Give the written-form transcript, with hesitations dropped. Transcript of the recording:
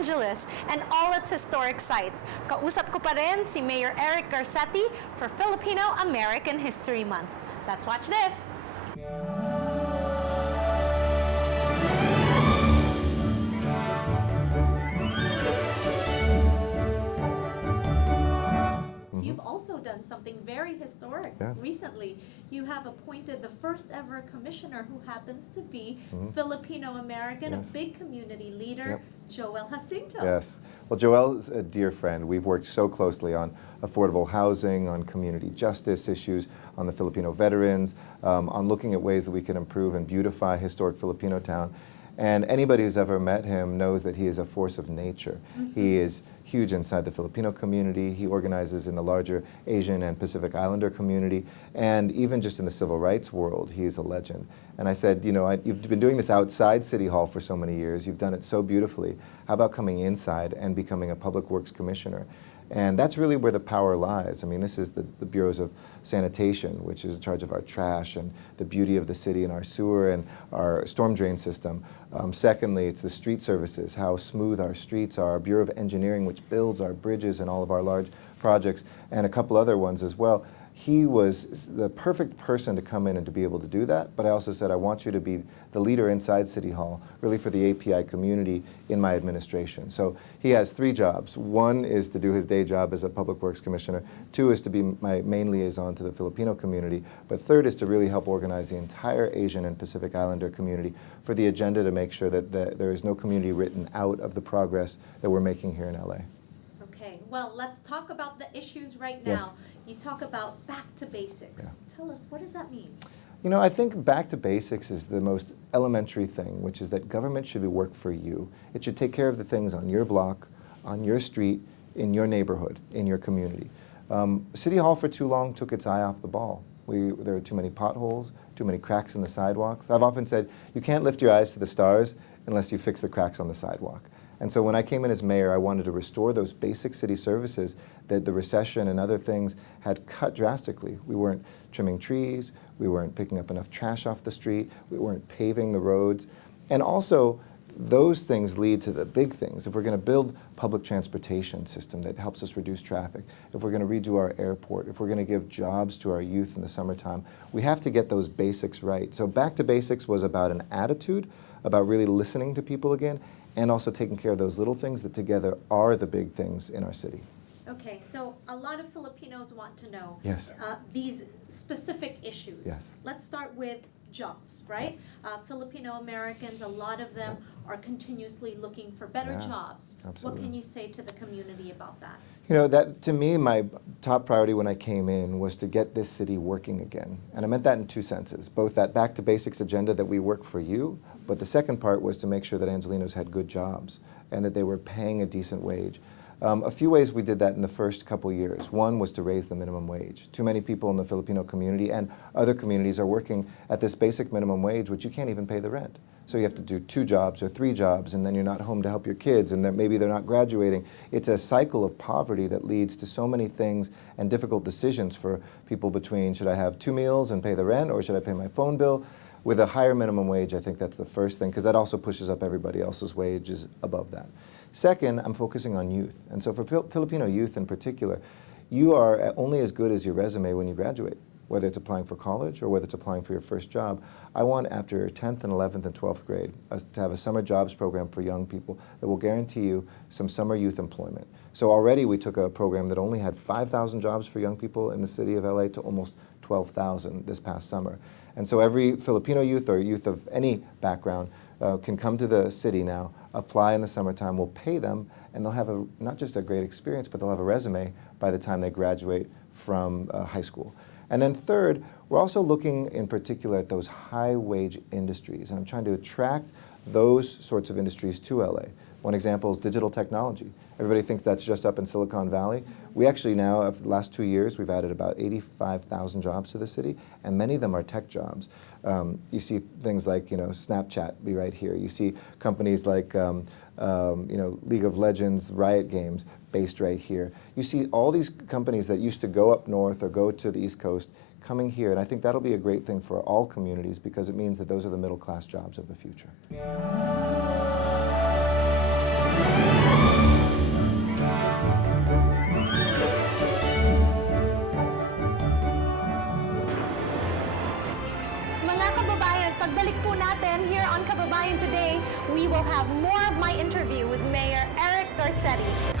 Angeles and all its historic sites. Kausap ko pa rin si Mayor Eric Garcetti for Filipino American History Month. Let's watch this. You've also done something very historic recently. You have appointed the first ever commissioner who happens to be Filipino American, a big community leader, Joel Jacinto. Yes. Well, Joel is a dear friend. We've worked so closely on affordable housing, on community justice issues, on the Filipino veterans, on looking at ways that we can improve and beautify historic Filipino town. And anybody who's ever met him knows that he is a force of nature. He is huge inside the Filipino community. He organizes in the larger Asian and Pacific Islander community. And even just in the civil rights world, he is a legend. And I said, you know, you've been doing this outside City Hall for so many years. You've done it so beautifully. How about coming inside and becoming a Public Works Commissioner? And that's really where the power lies. I mean, this is the bureaus of sanitation, which is in charge of our trash and the beauty of the city and our sewer and our storm drain system. Secondly, it's the street services, how smooth our streets are. Our Bureau of Engineering, which builds our bridges and all of our large projects, and a couple other ones as well. He was the perfect person to come in and to be able to do that, but I also said, I want you to be the leader inside City Hall, really for the API community in my administration. So he has 3 jobs. 1 is to do his day job as a Public Works Commissioner. 2 is to be my main liaison to the Filipino community. But 3rd is to really help organize the entire Asian and Pacific Islander community for the agenda to make sure that there is no community written out of the progress that we're making here in LA. Okay, well, let's talk about the issues right now. Yes. You talk about back to basics. Tell us, what does that mean? You know, I think back to basics is the most elementary thing, which is that government should work for you. It should take care of the things on your block, on your street, in your neighborhood, in your community. City Hall for too long took its eye off the ball. There were too many potholes, too many cracks in the sidewalks. I've often said, you can't lift your eyes to the stars unless you fix the cracks on the sidewalk. And so when I came in as mayor, I wanted to restore those basic city services that the recession and other things had cut drastically. We weren't trimming trees, we weren't picking up enough trash off the street, we weren't paving the roads. And also, those things lead to the big things. If we're going to build public transportation system that helps us reduce traffic, if we're going to redo our airport, if we're going to give jobs to our youth in the summertime, we have to get those basics right. So back to basics was about an attitude, about really listening to people again, and also taking care of those little things that together are the big things in our city. Okay, so a lot of Filipinos want to know these specific issues. Yes. Let's start with jobs, right? Filipino Americans, a lot of them are continuously looking for better jobs. Absolutely. What can you say to the community about that? You know, that to me, my top priority when I came in was to get this city working again. And I meant that in 2 senses, both that back to basics agenda that we work for you, but the second part was to make sure that Angelinos had good jobs and that they were paying a decent wage. A few ways we did that in the first couple years. One was to raise the minimum wage. Too many people in the Filipino community and other communities are working at this basic minimum wage, which you can't even pay the rent. So you have to do 2 jobs or 3 jobs, and then you're not home to help your kids, and maybe they're not graduating. It's a cycle of poverty that leads to so many things and difficult decisions for people between, should I have 2 meals and pay the rent, or should I pay my phone bill? With a higher minimum wage, I think that's the first thing, because that also pushes up everybody else's wages above that. Second, I'm focusing on youth. And so for Filipino youth in particular, you are only as good as your resume when you graduate, whether it's applying for college or whether it's applying for your first job. I want, after 10th and 11th and 12th grade, to have a summer jobs program for young people that will guarantee you some summer youth employment. So already we took a program that only had 5,000 jobs for young people in the city of LA to almost 12,000 this past summer. And so every Filipino youth or youth of any background can come to the city now, apply in the summertime, we'll pay them, and they'll have not just a great experience, but they'll have a resume by the time they graduate from high school. And then third, we're also looking in particular at those high-wage industries, and I'm trying to attract those sorts of industries to LA. One example is digital technology. Everybody thinks that's just up in Silicon Valley. We actually now, after the last 2 years, we've added about 85,000 jobs to the city, and many of them are tech jobs. You see things like, you know, Snapchat be right here. You see companies like, you know, League of Legends, Riot Games, based right here. You see all these companies that used to go up north or go to the East Coast coming here. And I think that'll be a great thing for all communities because it means that those are the middle-class jobs of the future. Mga kababayan, pagbalik po natin here on Kababayan Today, we will have more of my interview with Mayor Eric Garcetti.